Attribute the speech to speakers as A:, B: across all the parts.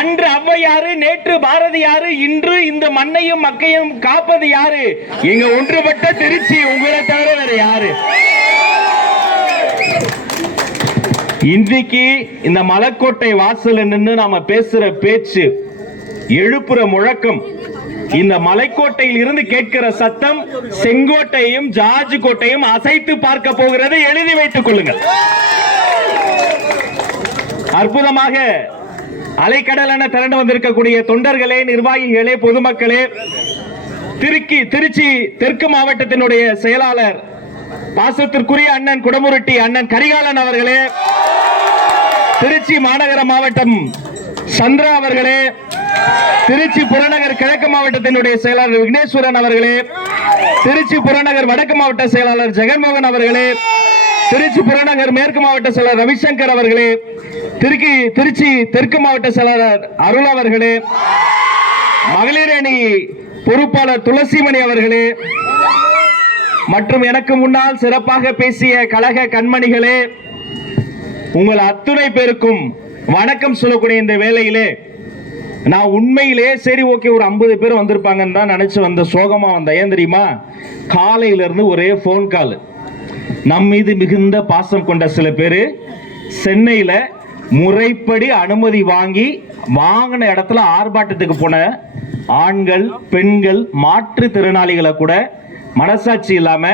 A: அன்று அவ்வையாறு நேற்று பாரதியாரு இன்று இந்த மண்ணையும் மக்கையும் காப்பது யாரு? எங்க ஒன்றுபட்ட திருச்சி உங்களை தவிர வேற யாரு? இன்றைக்கு இந்த மலக்கோட்டை வாசல் நின்று நாம பேசுற பேச்சு எழுப்புற முழக்கம் இந்த மலைக்கோட்டையில் இருந்து கேட்கிற சத்தம் செங்கோட்டையும் ஜார்ஜ் கோட்டையும் அசைத்து பார்க்க போகிறது எழுதி வைத்துக் கொள்ளுங்கள். அற்புதமாக அலைக்கடல் என திரண்டு வந்திருக்கக்கூடிய தொண்டர்களே நிர்வாகிகளே பொதுமக்களே திருக்கி திருச்சி தெற்கு மாவட்டத்தினுடைய செயலாளர் பாசத்திற்குரிய அண்ணன் குடமுருட்டி அண்ணன் கரிகாலன் அவர்களே திருச்சி மாநகர மாவட்டம் சந்திரா அவர்களே திருச்சி புறநகர் கிழக்கு மாவட்டத்தினுடைய செயலாளர் விக்னேஸ்வரன் அவர்களே திருச்சி புறநகர் வடக்கு மாவட்ட செயலாளர் ஜெகன்மோகன் அவர்களே திருச்சி புறநகர் மேற்கு மாவட்ட செயலாளர் ரவிசங்கர் அவர்களே திருச்சி திருச்சி தெற்கு மாவட்ட செயலாளர் அருள் அவர்களே மகளிர் அணி பொறுப்பாளர் துளசிமணி அவர்களே மற்றும் எனக்கு முன்னால் சிறப்பாக பேசிய கழக கண்மணிகளே உங்கள் அத்துணை பேருக்கும் வணக்கம் சொல்லக்கூடிய இந்த வேலையிலே நான் உண்மையிலே சரி ஓகே ஒரு ஐம்பது பேர் வந்திருப்பாங்கன்னு தான் நினைச்சு வந்த சோகமா வந்த ஏன் தெரியுமா? காலையிலேருந்து ஒரே ஃபோன் கால் நம் மீது மிகுந்த பாசம் கொண்ட சில பேர் சென்னையில் முறைப்படி அனுமதி வாங்கி வாங்கின இடத்துல ஆர்ப்பாட்டத்துக்கு போன ஆண்கள் பெண்கள் மாற்றுத்திறனாளிகளை கூட மனசாட்சி இல்லாம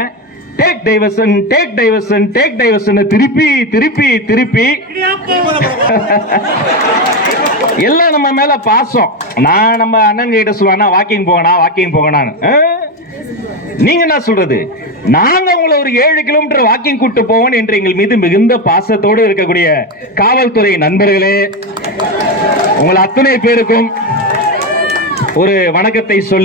A: take diversion take diversion take diversion திருப்பி திருப்பி திருப்பி. எல்லாம் நம்ம மேல பாசம். நான் நம்ம அண்ணன் கிட்ட சொல்லுவானா வாக்கிங் போகணா வாக்கிங் போகணான்னு நீங்க என்ன சொல்றது? நாங்க உங்களை ஒரு ஏழு கிலோமீட்டர் வாக்கிங் கூட்டு போவோம் என்று எங்கள் மீது மிகுந்த பாசத்தோடு இருக்கக்கூடிய காவல்துறை நண்பர்களே உங்கள் அத்தனை பேருக்கும் ஒரு வணக்கத்தை சொல்லி